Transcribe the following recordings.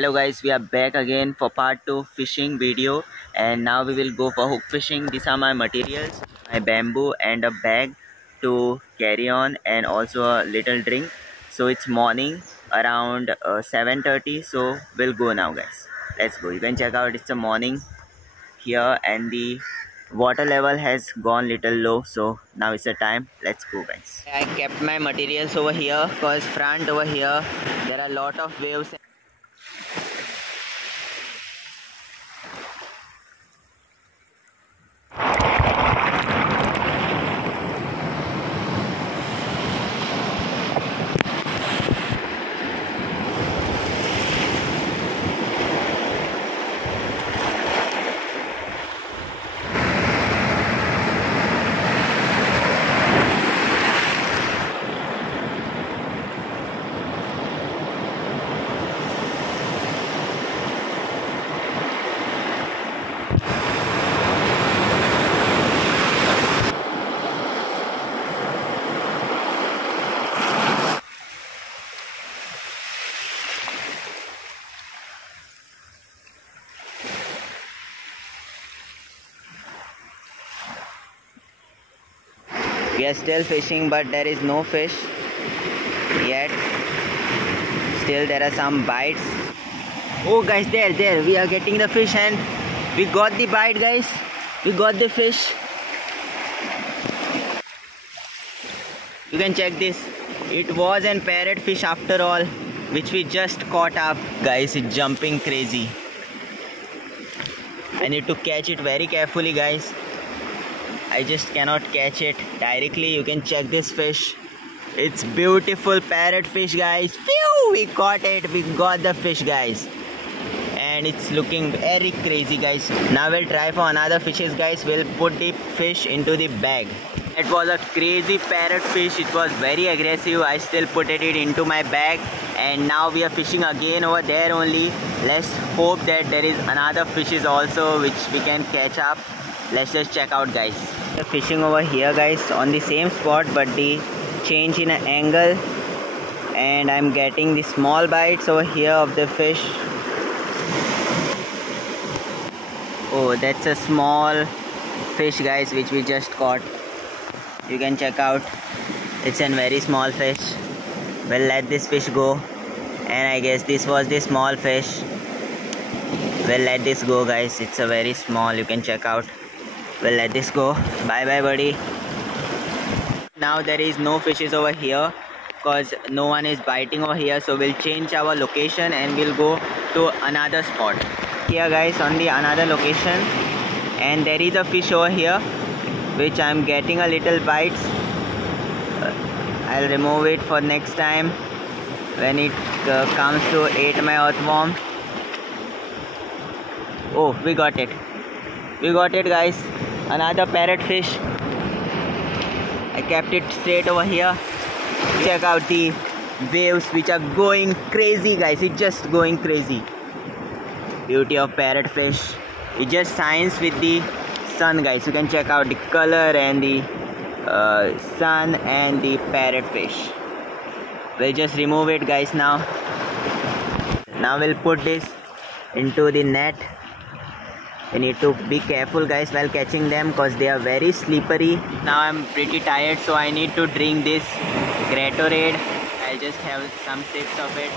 Hello guys, we are back again for part 2 fishing video, and now we will go for hook fishing. These are my materials, my bamboo and a bag to carry on, and also a little drink. So it's morning around 7:30, so we'll go now guys. Let's go. You can check out, it's a morning here and the water level has gone little low, so now it's the time. Let's go guys. I kept my materials over here because front over here there are a lot of waves. We are still fishing, but there is no fish yet. Still there are some bites. Oh guys, there we are getting the fish, and we got the bite guys. We got the fish. You can check this. It was a parrot fish after all, which we just caught up guys. It's jumping crazy. I need to catch it very carefully guys. I just cannot catch it directly. You can check this fish. It's beautiful parrot fish guys. Phew! We caught it. We got the fish guys. And it's looking very crazy guys. Now we'll try for another fishes guys. We'll put the fish into the bag. It was a crazy parrot fish. It was very aggressive. I still put it into my bag. And now we are fishing again over there only. Let's hope that there is another fishes also which we can catch up. Let's just check out guys. We are fishing over here guys on the same spot, but the change in an angle, and I'm getting the small bites over here of the fish. Oh, that's a small fish guys which we just caught. You can check out, it's a very small fish. We'll let this fish go, and I guess this was the small fish. We'll let this go guys. It's a very small, you can check out. We'll let this go. Bye bye buddy. Now there is no fishes over here because no one is biting over here, so we'll change our location and we'll go to another spot. Here guys on the another location, and there is a fish over here which I'm getting a little bites. I'll remove it for next time when it comes to eat my earthworm. Oh, we got it. We got it guys. Another parrot fish. I kept it straight over here. Check out the waves which are going crazy guys. It's just going crazy. Beauty of parrot fish. It just shines with the sun guys. You can check out the color and the sun and the parrot fish. We'll just remove it guys now. Now we'll put this into the net. We need to be careful guys while catching them because they are very slippery. Now I'm pretty tired, so I need to drink this Gatorade. I'll just have some sips of it.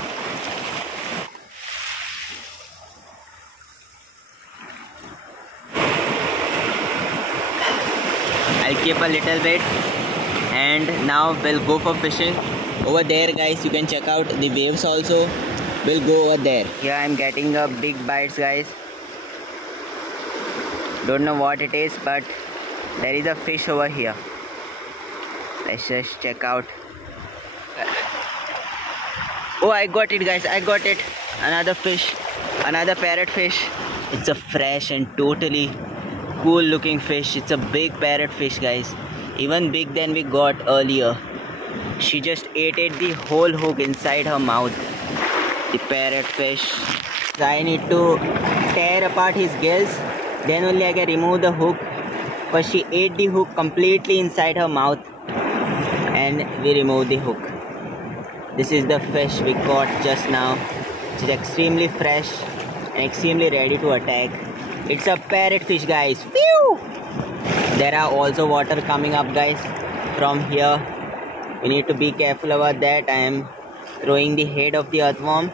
I'll keep a little bit, and now we'll go for fishing. Over there guys, you can check out the waves also. We'll go over there. Here I'm getting a big bites guys. Don't know what it is, but there is a fish over here. Let's just check out. Oh, I got it guys, I got it. Another fish, another parrot fish. It's a fresh and totally cool looking fish. It's a big parrot fish guys, even big than we got earlier. She just ate the whole hook inside her mouth. The parrot fish. I need to tear apart his gills, then only I can remove the hook, but she ate the hook completely inside her mouth, and we removed the hook. This is the fish we caught just now. which is extremely fresh and extremely ready to attack. It's a parrot fish, guys. Phew! There are also water coming up, guys, from here. We need to be careful about that. I am throwing the head of the earthworm,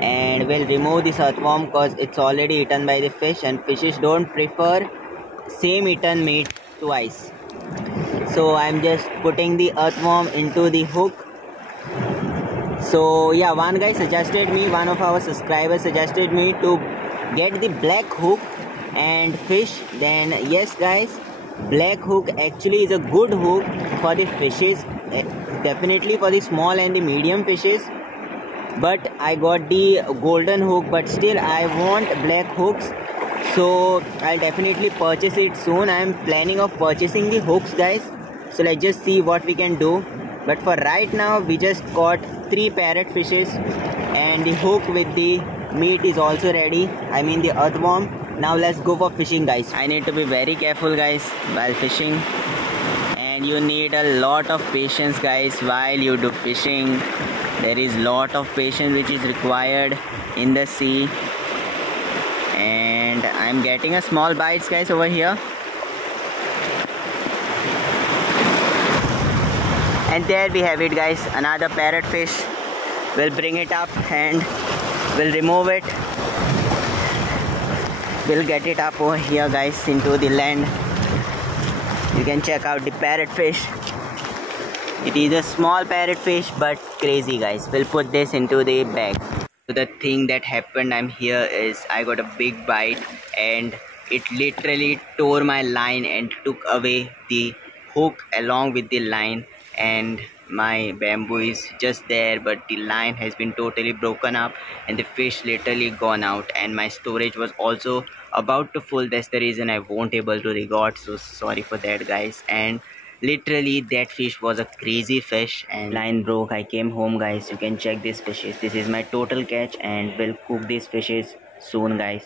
and we'll remove this earthworm because it's already eaten by the fish, and fishes don't prefer same eaten meat twice. So I'm just putting the earthworm into the hook. So yeah, one of our subscribers suggested me to get the black hook and fish. Then yes guys, black hook actually is a good hook for the fishes, definitely for the small and the medium fishes. But I got the golden hook, but still I want black hooks, so I'll definitely purchase it soon. I am planning of purchasing the hooks, guys, so let's just see what we can do. But for right now, we just caught 3 parrot fishes, and the hook with the meat is also ready, I mean the earthworm. Now let's go for fishing, guys. I need to be very careful, guys, while fishing, and you need a lot of patience, guys, while you do fishing. There is lot of patience which is required in the sea, and I'm getting a small bites, guys, over here. And there we have it, guys, another parrot fish. We'll bring it up and we'll remove it. We'll get it up over here, guys, into the land. You can check out the parrot fish. It is a small parrot fish, but crazy, guys. We'll put this into the bag. So the thing that happened, I'm here, is I got a big bite and it literally tore my line and took away the hook along with the line, and my bamboo is just there, but the line has been totally broken up and the fish literally gone out, and my storage was also about to full. That's the reason I won't able to record, so sorry for that, guys. And literally that fish was a crazy fish and line broke. I came home, guys. You can check these fishes. This is my total catch, and we'll cook these fishes soon, guys.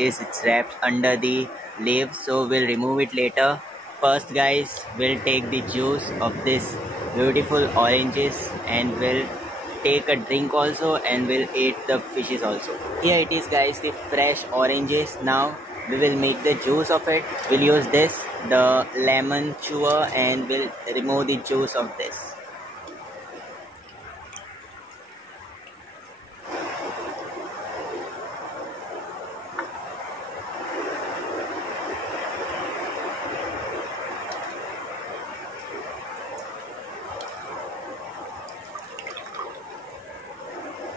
this. It's wrapped under the leaf, so we'll remove it later. First guys, we'll take the juice of this beautiful oranges and we'll take a drink also, and we'll eat the fishes also. Here it is guys, the fresh oranges. Now we will make the juice of it. We'll use this, the lemon chewer, and we'll remove the juice of this.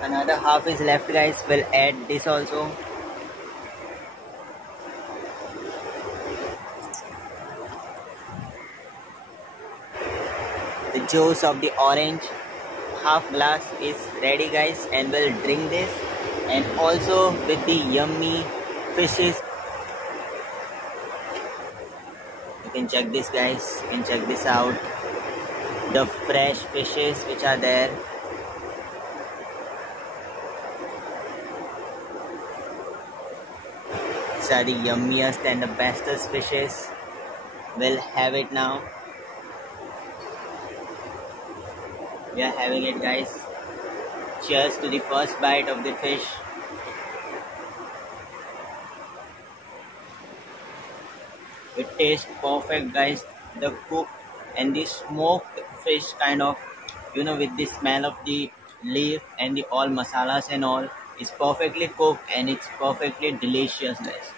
Another half is left guys, we'll add this also. The juice of the orange, half glass is ready guys, and we'll drink this. And also with the yummy fishes. You can check this guys, you can check this out. The fresh fishes which are there. These are the yummiest and the bestest fishes. We'll have it now. We are having it guys. Cheers to the first bite of the fish. It tastes perfect guys. The cooked and the smoked fish kind of, with the smell of the leaf and the all masalas and all, is perfectly cooked and it's perfectly delicious guys.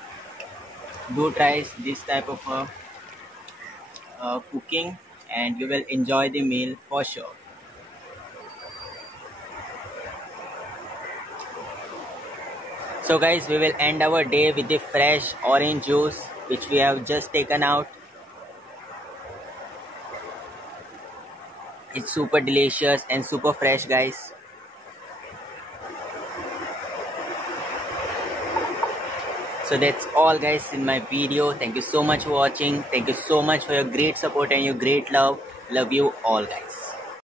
Do try this type of cooking and you will enjoy the meal for sure. So guys, we will end our day with the fresh orange juice which we have just taken out. It's super delicious and super fresh guys. So that's all guys in my video. Thank you so much for watching. Thank you so much for your great support and your great love. Love you all guys.